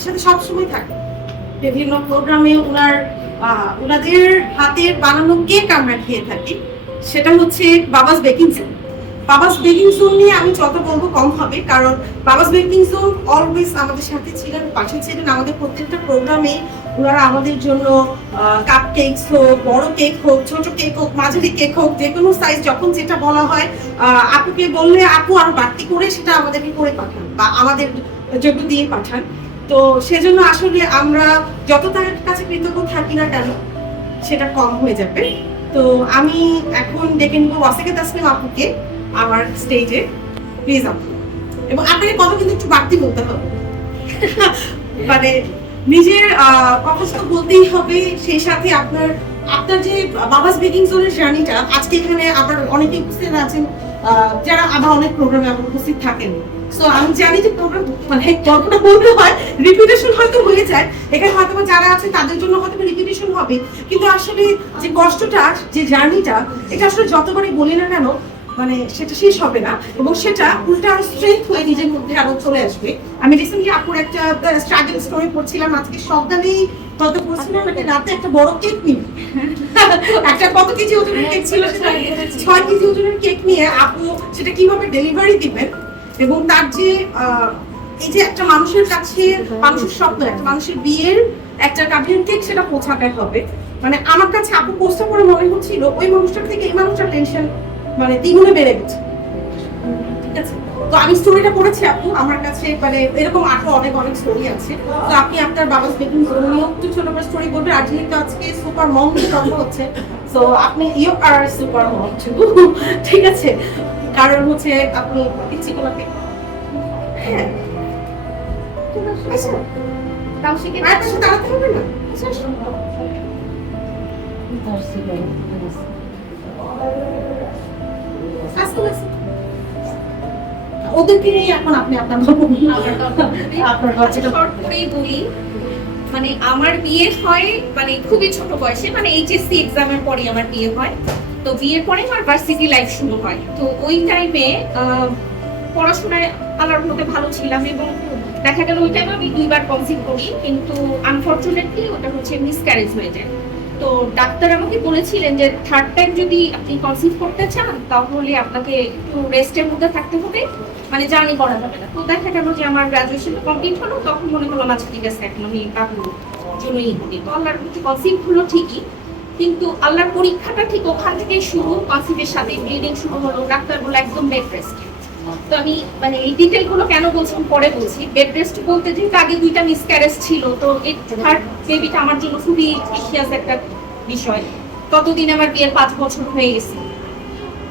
আমাদের সাথে সবসময় থাকে। বিভিন্ন প্রোগ্রামে ওনার ওনাদের হাতের বানানো কেক আমরা খেয়ে থাকি। সেটা হচ্ছে Baba's Baking Zone Baba's Baking Zone নিয়ে আমি যত বলব কম হবে, কারণ বাবাস বেকিং জোন অলওয়েজ আমাদের সাথে ছিলেন, পাশে ছিলেন আমাদের প্রত্যেকটা প্রোগ্রামে ওনারা আমাদের জন্য কাপ কেকস হোক, বড় কেক হোক, ছোট কেক হোক, মাঝারি কেক হোক যে কোনো সাইজ যখন যেটা বলা হয় আপুকে বললে আপু আরও বাড়তি করে সেটা আমাদেরকে করে পাঠান বা আমাদের জন্য দিয়ে পাঠান। তো সেজন্য আসলে আমরা যত তার কাছে কৃতজ্ঞ থাকি না কেন সেটা কম হয়ে যাবে। তো আমি এখন ডেকে নিব ওয়াসিকা তাসলিম আপুকে আমার স্টেজে প্লিজ আপু। এবং আপনাকে কথা কিন্তু একটু বাড়তি বলতে হবে। মানে নিজের কথা তো বলতেই হবে সেই সাথে আপনার আপনার যে বাবাস বেকিং জোনের জার্নিটা আজকে এখানে আবার অনেকে উপস্থিত আছেন যারা আবার অনেক প্রোগ্রামে আবার উপস্থিত থাকেন। সো আমি জানি যে প্রোগ্রাম মানে গল্পটা বলতে হয় রিপিটেশন হয়তো হয়ে যায়। এখানে হয়তো যারা আছে, তাদের জন্য হয়তো রিপিটেশন হবে। কিন্তু আসলে যে কষ্টটা, যে জার্নিটা এটা আসলে যতবারই বলি না কেন মানে সেটা শেষ হবে না। এবং সেটা উল্টা আরও স্ট্রেংথ হয়ে নিজের মধ্যে আরও চলে আসবে। আমি রিসেন্টলি আপুর একটা স্ট্রাগল স্টোরি পড়ছিলাম। আজকে সকালেই কত পড়ছিলাম নাকি রাতে একটা বড় কেক নিয়ে। একটা কত কেজি ওজনের কেক ছিল সেটা? ছয় কেজি ওজনের কেক নিয়ে আপু সেটা কীভাবে ডেলিভারি দিবেন? এবং তার যে এই যে একটা মানুষের কাছে মানুষের স্বপ্ন, একটা মানুষের বিয়ের একটা কাবিন কেক সেটা পৌঁছাতে হবে। মানে আমার কাছে আপু পোস্টটা করে মনে হচ্ছিল, ওই মানুষটার থেকে এই মানুষটার টেনশন মানে দ্বিগুণে বেড়ে গেছে। ঠিক তো আমি স্টোরিটা পড়েছি আপু, আমার কাছে মানে এরকম আরও অনেক অনেক স্টোরি আছে। তো আপনি আপনার বেকিং নিয়েও একটু ছোট করে স্টোরি বলবেন। আর যেহেতু আজকে সুপার মম হচ্ছে তো আপনি ইউ আর সুপার মম ঠিক আছে? কারণ হচ্ছে আপনি ইচ্ছে গুলোকে হ্যাঁ। আচ্ছা। তাও শিখে আর পাশে দাঁড়াতে হবে না? আচ্ছা। ওদেরকে এখন আপনি আপনার গল্প আপনার করেই বলি মানে আমার বিয়ে হয় মানে খুবই ছোট বয়সে মানে এইচএসসি এক্সামের পরে আমার বিয়ে হয়। তো বিয়ের পরে আমার ভার্সিটি লাইফ শুরু হয়। তো ওই টাইমে পড়াশোনায় আল্লাহর মধ্যে ভালো ছিলাম এবং দেখা গেল ওই টাইমে আমি দুইবার কনসিভ করি, কিন্তু আনফর্চুনেটলি ওটা হচ্ছে মিসক্যারেজ হয়ে যায় তো ডাক্তার আমাকে বলেছিলেন যে থার্ড টাইম যদি আপনি কনসিভ করতে চান, তাহলে আপনাকে একটু রেস্টের মধ্যে থাকতে হবে মানে জার্নি করা যাবে না। তো দেখা গেল যে আমার গ্রাজুয়েশন কমপ্লিট হলো, তখন মনে হলো আচ্ছা ঠিক আছে, এখন আমি বাবুর জন্যই করি। তো আল্লাহর কনসিভ হলো ঠিকই কিন্তু আল্লাহর পরীক্ষাটা ঠিক ওখান থেকেই শুরু কনসিভের সাথে ব্লিডিং শুরু হলো, ডাক্তার বলে একদম বেড রেস্ট তো আমি মানে এই ডিটেলগুলো কেন বলছি পরে বলছি। বেড রেস্ট বলতে যেহেতু আগে দুইটা মিসক্যারেজ ছিল, তো এই থার্ড বেবিটা আমার জন্য খুবই প্রিসিয়াস একটা বিষয়। ততদিন আমার বিয়ের পাঁচ বছর হয়ে গেছে।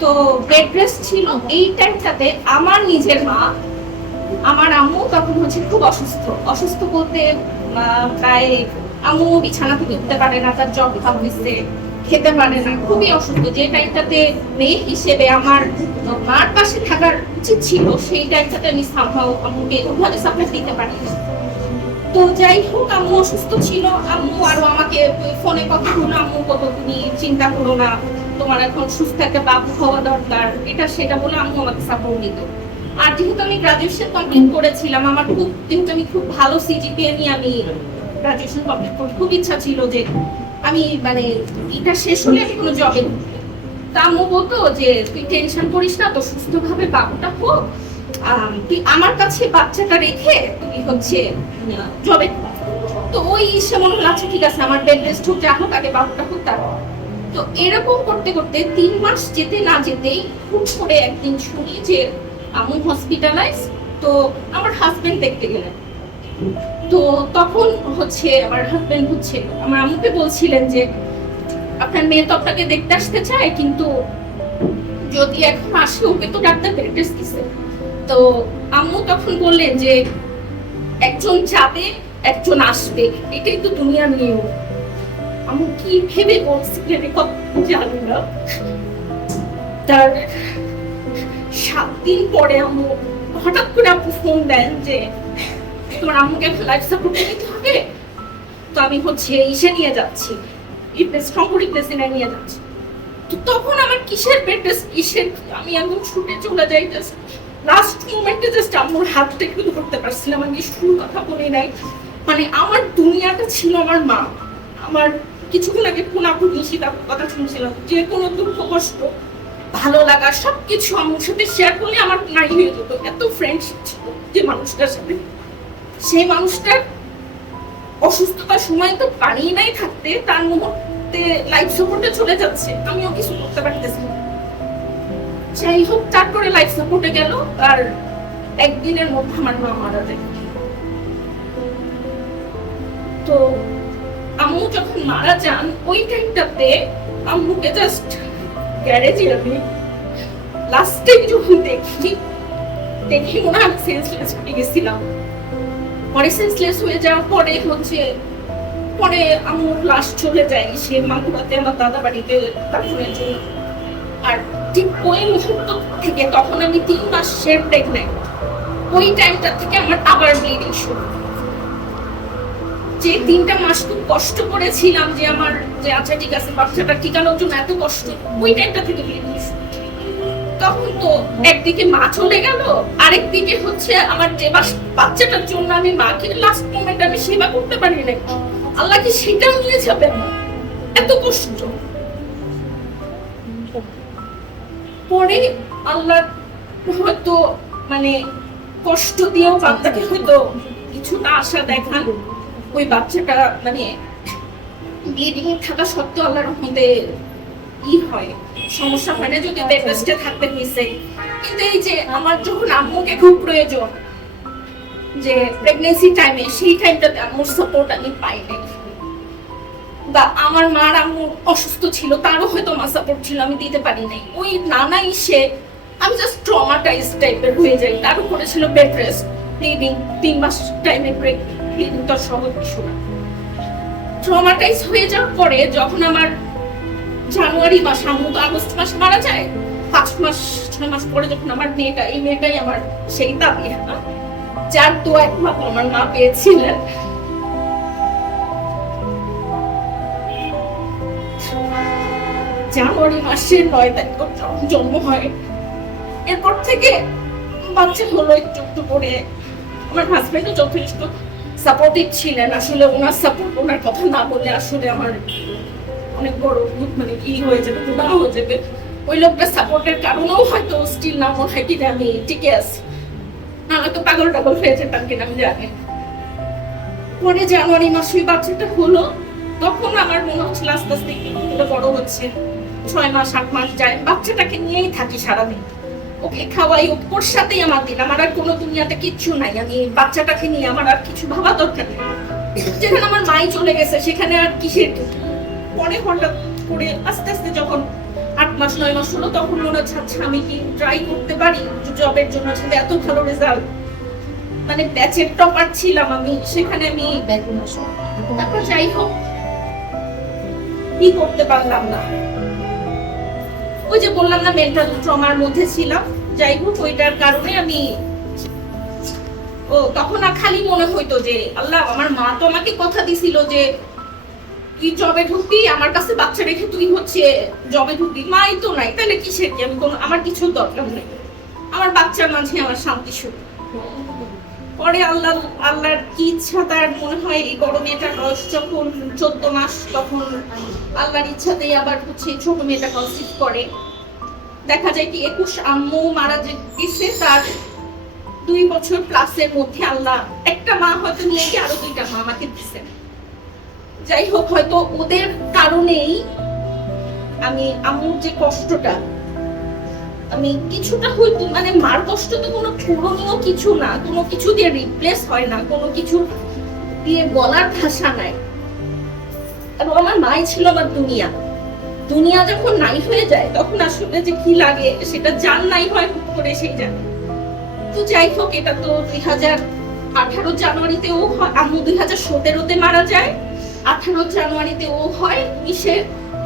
তো বেড রেস্ট ছিল এই টাইমটাতে আমার নিজের মা, আমার আম্মু তখন হচ্ছে খুব অসুস্থ। অসুস্থ বলতে প্রায় আম্মু বিছানা থেকে উঠতে পারে না, তার ভাব হয়েছে, খেতে পারে না, খুবই অসুস্থ। যে টাইমটাতে মেয়ে হিসেবে আমার মার পাশে থাকার উচিত ছিল, সেই টাইমটাতে আমি সামহাও আম্মুকে ওভাবে সাপোর্ট দিতে পারি তো যাই হোক, আম্মু অসুস্থ ছিল, আম্মু আরও আমাকে ফোনে কথা বলল, আম্মু কত তুমি চিন্তা করো না, তোমার এখন সুস্থ একটা বাবু হওয়া দরকার। এটা সেটা বলে আম্মু আমাকে সাপোর্ট দিত আর যেহেতু আমি গ্রাজুয়েশন কমপ্লিট করেছিলাম, আমার খুব, যেহেতু আমি খুব ভালো সিজিপিএ নিয়ে আমি গ্রাজুয়েশন কমপ্লিট করি খুব ইচ্ছা ছিল যে আমি মানে এটা শেষ হলে আমি কোনো জবে তা আম্মু বলতো যে তুই টেনশন করিস না তো সুস্থভাবে বাবুটা হোক। আম, তুই আমার কাছে বাচ্চাটা রেখে তুই হচ্ছে জবে তো ওই সে মনে হলো আচ্ছা ঠিক আছে আমার বেড হোক যা হোক আগে বাবুটা হোক তারপর তো এরকম করতে করতে তিন মাস যেতে না যেতেই হুট করে একদিন শুনি যে আম্মু হসপিটালাইজ তো আমার হাজবেন্ড দেখতে গেলেন। তো তখন হচ্ছে আমার হাজবেন্ড হচ্ছে, আমার আম্মুকে বলছিলেন যে, আপনার মেয়ে তো আপনাকে দেখতে আসতে চায়, কিন্তু যদি এখন আসে, ওকে তো ডাক্তার রেস্ট দিছে তো আম্মু তখন বললেন যে, একজন যাবে, একজন আসবে, এটাই তো দুনিয়ার নিয়ম। আম্মু কি ভেবে বলছিলেন এ কথা জানি না। তার সাত দিন পরে আম্মু হঠাৎ করে আপু ফোন দেন যে তোমার আম্মুকে লাইফ সাপোর্ট দিতে হবে। তো আমি হচ্ছে ইসে নিয়ে যাচ্ছি। নিয়ে যাচ্ছি। তো তখন আমার কিসের কিসের? আমি একদম ছুটে চলে যাই জাস্ট লাস্ট মোমেন্টে জাস্ট আম্মুর হাতটা একটু ধরতে পারছিলাম। আমি শুরু কথা বলি নাই। মানে আমার দুনিয়াটা ছিল আমার মা। আমার কিছুক্ষণ আগে পুনাপুর নিশিতা কথা শুনছিলাম। যে কোনো দুঃখ, কষ্ট, ভালো লাগা সবকিছু আমার সাথে শেয়ার করলে আমার নাই হয়ে যেত। এত ফ্রেন্ডশিপ ছিল যে মানুষটার সাথে। সেই মানুষটার অসুস্থতার সময় তো পারি নাই থাকতে, তার মুহূর্তে লাইফ সাপোর্টে চলে যাচ্ছে। আমিও কিছু করতে পারতেছি যাই হোক, তারপরে লাইফ সাপোর্টে গেল, আর একদিনের মধ্যে আমার মা মারা যায়। তো আম্মু যখন মারা যান, ওই টাইমটাতে আম্মুকে জাস্ট গ্যারেজে আমি লাস্ট টাইম যখন দেখি দেখি মনে হয় সেন্সলেস হয়ে গেছিলাম। পরে সেন্সলেস হয়ে যাওয়ার পরে হচ্ছে, পরে আম্মুর লাশ চলে যায়। সে মাগুরাতে আমার দাদা বাড়িতে দাফনের জন্য। আর ঠিক ওই মুহূর্ত থেকে তখন আমি তিন মাস মাসের প্রেগনেন্ট ওই টাইমটা থেকে আমার আবার ব্লিডিং শুরু। যে তিনটা মাস খুব কষ্ট করেছিলাম যে আমার যে আচ্ছা ঠিক আছে বাচ্চাটা টিকানোর জন্য এত কষ্ট, ওই টাইমটা থেকে ব্লিডিং শুরু। তখন তো একদিকে মা চলে গেল, আরেকদিকে হচ্ছে আমার যে বাচ্চাটার জন্য আমি মাকে লাস্ট মোমেন্ট আমি সেবা করতে পারি না আল্লাহ কি সেটাও নিয়ে যাবেন না? এত কষ্ট। পরে আল্লাহ হয়তো মানে কষ্ট দিয়েও বাচ্চাকে হয়তো কিছুটা আশা দেখান। ওই বাচ্চাটা মানে ব্লিডিং থাকা সত্ত্বেও আল্লাহ রহমতে ই হয়। সমস্যা হয় না, যদি বেড থাকতে হয়েছে কিন্তু এই যে আমার যখন আম্মুকে খুব প্রয়োজন, যে প্রেগনেন্সি টাইমে সেই টাইমটাতে আম্মুর সাপোর্ট আমি পাই নাই। বা আমার মার আম্মু অসুস্থ ছিল, তারও হয়তো মা সাপোর্ট ছিল, আমি দিতে পারি নাই। ওই নানা ইসে, আমি জাস্ট ট্রমাটাইজ টাইপের হয়ে যাই। তার উপরে ছিল বেড রেস্ট ব্লিডিং তিন মাস টাইমে ব্রেক ব্লিডিং তো সহজ না। ট্রমাটাইজ হয়ে যাওয়ার পরে যখন আমার জানুয়ারি মাস আম্মু তো আগস্ট মাসে মারা যায়, পাঁচ মাস, ছয় মাস পরে যখন আমার মেয়েটা, এই মেয়েটাই আমার সেই দাবি হ্যাঁ যার তো একমাত্র আমার মা পেয়েছিলেন। জানুয়ারি মাসের নয় তারিখ জন্ম হয়, এরপর থেকে বাচ্চা হলো একটু একটু করে। আমার হাজবেন্ডও যথেষ্ট সাপোর্টিভ ছিলেন, আসলে ওনার সাপোর্ট ওনার কথা না বলে আসলে আমার অনেক বড় মানে ই হয়ে যাবে হয়ে যাবে। ওই লোকটার সাপোর্টের কারণেও হয়তো স্টিল না মনে হয় আমি টিকে আছি। না, হয়তো পাগল টাগল কিনা আমি জানি। পরে জানুয়ারি মাসে বাচ্চাটা হলো, তখন আমার মনে হচ্ছিল আস্তে আস্তে কতটা বড় হচ্ছে। ছয় মাস, আট মাস যায়, বাচ্চাটাকে নিয়েই থাকি সারাদিন। ওকে খাওয়াই ওর সাথেই আমার দিন। আমার আর কোনো দুনিয়াতে কিচ্ছু নাই। আমি বাচ্চাটাকে নিয়ে আমার আর কিছু ভাবা দরকার নেই। যেখানে আমার মাই চলে গেছে, সেখানে আর কিসের duty? পরে হঠাৎ করে আস্তে আস্তে যখন আট মাস নয় মাস হলো তখন মনে হচ্ছে আচ্ছা আমি কি ট্রাই করতে পারি? জবের জন্য সেটা এত ভালো রেজাল্ট মানে ব্যাচের টপার ছিলাম আমি সেখানে আমি তারপর যাই হোক কি করতে পারলাম না। ওই যে বললাম না মেন্টাল ট্রমার মধ্যে ছিলাম। যাই হোক ওইটার কারণে আমি ও তখন আর খালি মনে হইতো যে আল্লাহ আমার মা তো আমাকে কথা দিছিল যে তুই জবে ঢুকবি? আমার কাছে বাচ্চা রেখে তুই হচ্ছে জবে ঢুকবি? মাই তো নাই। তাহলে কিসের কি? আমি কোনো, আমার কিছু দরকার নেই। আমার বাচ্চার মাঝে আমার শান্তি শুরু পরে আল্লাহ, আল্লাহর কি ইচ্ছা তার মনে হয়, এই বড় মেয়েটার বয়স যখন চোদ্দ মাস, তখন আল্লাহর ইচ্ছাতেই আবার হচ্ছে ছোট মেয়েটা কনসিভ করে। দেখা যায় কি, একুশ আম্মু মারা যে গেছে, তার দুই বছর প্লাসের মধ্যে আল্লাহ একটা মা হয়তো নিয়ে গিয়ে আরও দুইটা মা আমাকে দিচ্ছে যাই হোক হয়তো ওদের কারণেই আমি, আম্মুর যে কষ্টটা, আমি কিছুটা হয়তো মানে মার কষ্ট তো কোনো পূরণীয় কিছু না, কোনো কিছু দিয়ে রিপ্লেস হয় না, কোনো কিছু দিয়ে বলার ভাষা নাই। এবং আমার মাই ছিল আমার দুনিয়া। দুনিয়া যখন নাই হয়ে যায়, তখন আসলে যে কি লাগে, সেটা যার নাই হয়, হুট করে সেই জানে। তো যাই হোক এটা তো দুই হাজার আঠারো জানুয়ারিতে ও হয়, আম্মু দুই হাজার সতেরোতে মারা যায়। আঠারো জানুয়ারিতে ও হয়, বিশে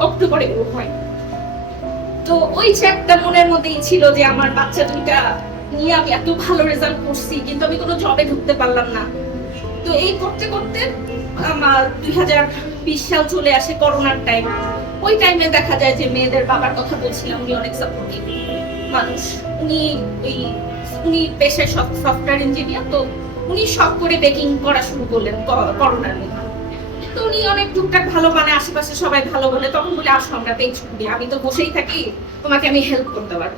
অক্টোবরে ও হয়। তো ওই যে একটা মনের মধ্যেই ছিল যে আমার বাচ্চা দুইটা নিয়ে আমি এত ভালো রেজাল্ট করছি, কিন্তু আমি কোনো জবে ঢুকতে পারলাম না। তো এই করতে করতে আমার দুই হাজার বিশ সাল চলে আসে করোনার টাইম ওই টাইমে দেখা যায় যে মেয়েদের বাবার কথা বলছিলাম, উনি অনেক সাপোর্টিভ মানুষ। উনি ওই, উনি পেশায় সফটওয়্যার ইঞ্জিনিয়ার তো উনি শখ করে বেকিং করা শুরু করলেন করোনার মধ্যে। তো উনি অনেক টুকটাক ভালো মানে আশেপাশে সবাই ভালো বলে, তখন বলে, আসো, আমরা পেজ করি আমি তো বসেই থাকি, তোমাকে আমি হেল্প করতে পারব।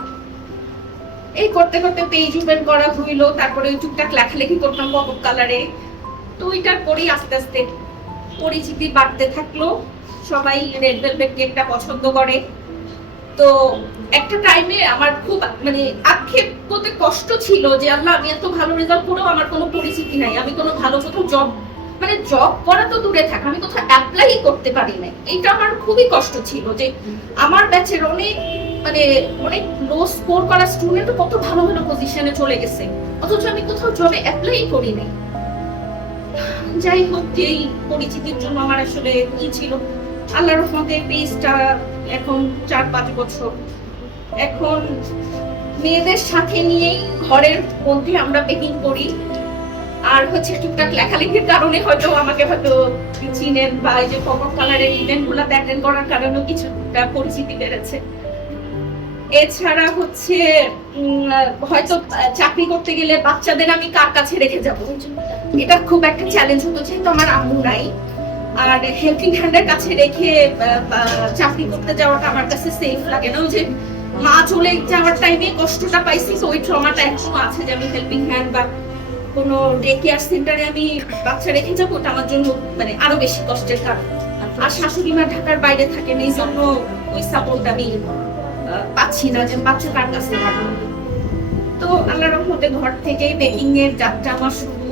এই করতে করতে পেজ ওপেন করা হইল, তারপরে ওই টুকটাক লেখালেখি করতাম পপ কালারে তো ওইটার পরেই আস্তে আস্তে পরিচিতি বাড়তে থাকল। সবাই রেড ভেলভেট কেকটা পছন্দ করে। তো একটা টাইমে আমার খুব মানে আক্ষেপ করতে কষ্ট ছিল যে, আল্লাহ, আমি এত ভালো রেজাল্ট করেও আমার কোনো পরিচিতি নাই। আমি কোনো ভালো কোথাও জব মানে জব করা তো দূরে থাক, আমি কোথাও অ্যাপ্লাই করতে পারি নাই। এইটা আমার খুবই কষ্ট ছিল যে আমার ব্যাচের অনেক মানে অনেক লো স্কোর করা স্টুডেন্ট কত ভালো ভালো পজিশনে চলে গেছে। অথচ আমি কোথাও জবে অ্যাপ্লাই করি নাই। যাই হোক যেই পরিচিতির জন্য আমার আসলে কি ছিল? আল্লাহ রহমতে পেজটা এখন চার পাঁচ বছর। এখন মেয়েদের সাথে নিয়েই ঘরের মধ্যে আমরা বেকিং করি। আর হচ্ছে টুকটাক লেখালেখির কারণে হয়তো আমাকে হয়তো চিনেন বা এই যে পপক কালারের গুলাতে অ্যাটেন্ড করার কারণেও কিছুটা পরিচিতি বেড়েছে। এছাড়া হচ্ছে হয়তো চাকরি করতে গেলে বাচ্চাদের আমি কার কাছে রেখে যাব? এটা খুব একটা চ্যালেঞ্জ হতো, যেহেতু আমার আম্মু নাই। আর হেল্পিং হ্যান্ডের কাছে রেখে চাকরি করতে যাওয়াটা আমার কাছে সেফ লাগে না। যে মা চলে যাওয়ার টাইমে কষ্টটা পাইছি, তো ওই ট্রমাটা এখনও আছে যে আমি হেল্পিং হ্যান্ড বা কোনো ডে কেয়ার সেন্টারে আমি বাচ্চা রেখে যাব, ওটা আমার জন্য মানে আরও বেশি কষ্টের কারণ। আর শাশুড়ি মা ঢাকার বাইরে থাকেন, এই জন্য ওই সাপোর্ট আমি পাচ্ছি না যে বাচ্চা কার কাছে তো আল্লাহ রহমতে ঘর থেকেই বেকিং এর যাত্রা আমার শুরু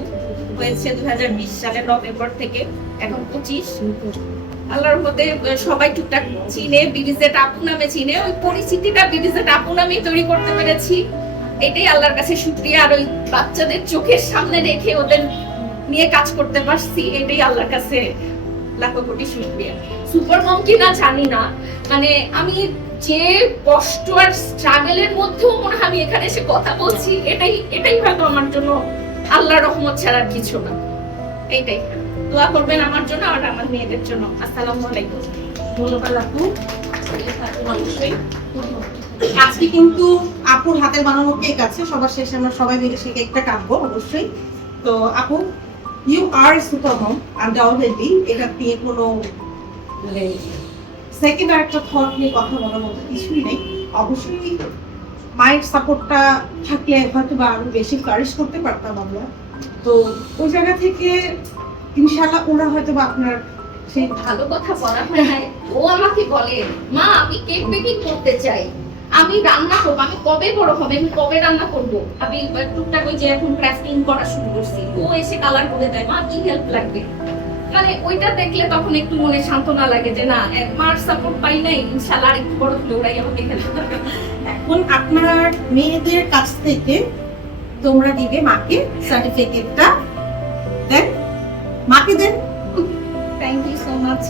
হয়েছে দুই হাজার বিশ সালের নভেম্বর থেকে, এখন পঁচিশ। আল্লাহর মধ্যে সবাই টুকটাক চিনে বিবিজেট আপু নামে চিনে, ওই পরিচিতিটা বিবিজেট আপু নামে তৈরি করতে পেরেছি। এটাই আল্লাহর কাছে শুক্রিয়া। আর ওই বাচ্চাদের চোখের সামনে রেখে ওদের নিয়ে কাজ করতে পারছি, এটাই আল্লাহর কাছে লাখো কোটি শুক্রিয়া। সুপার মম কিনা জানি না। মানে আমি যে কষ্ট আর স্ট্রাগলের মধ্যেও মনে হয় আমি এখানে এসে কথা বলছি, এটাই এটাই হয়তো আমার জন্য আল্লাহর রহমত ছাড়া আর কিছু না। এইটাই। দোয়া করবেন আমার জন্য আর আমার মেয়েদের জন্য। আসসালামু আলাইকুম। ধন্যবাদ আপু। অবশ্যই আজকে কিন্তু আপুর হাতের বানানো কেক আছে, সবার শেষে আমরা সবাই মিলে সেই কেকটা কাটবো, অবশ্যই। তো আপু you are super mom undoubtedly এটা নিয়ে কোনো মানে সেকেন্ড আর একটা থট নিয়ে কথা বলার মতো কিছুই নেই। অবশ্যই মায়ের সাপোর্টটা থাকলে হয়তো বা আরও বেশি ফ্লারিশ করতে পারতাম আমরা। তো ওই জায়গা থেকে ইনশাল্লাহ ওরা হয়তো বা আপনার সেই ভালো কথা বলা হয় ও আমাকে বলে, মা, আমি কেক বেকিং করতে চাই। আমি রান্না করব আমি কবে বড় হবে আমি কবে রান্না করব? আমি টুকটাক ওই যে এখন ক্রাফটিং করা শুরু করছি। ও এসে কালার করে দেয় মা কি হেল্প লাগবে? মানে ওইটা দেখলে তখন একটু মনে সান্ত্বনা লাগে যে না মার সাপোর্ট পাই নাই ইনশাল্লাহ আর একটু বড় হলে ওরাই আমাকে হেল্প এখন আপনার মেয়েদের কাছ থেকে তোমরা দিবে মাকে সার্টিফিকেটটা দেন মাকে দেন। Thank you so much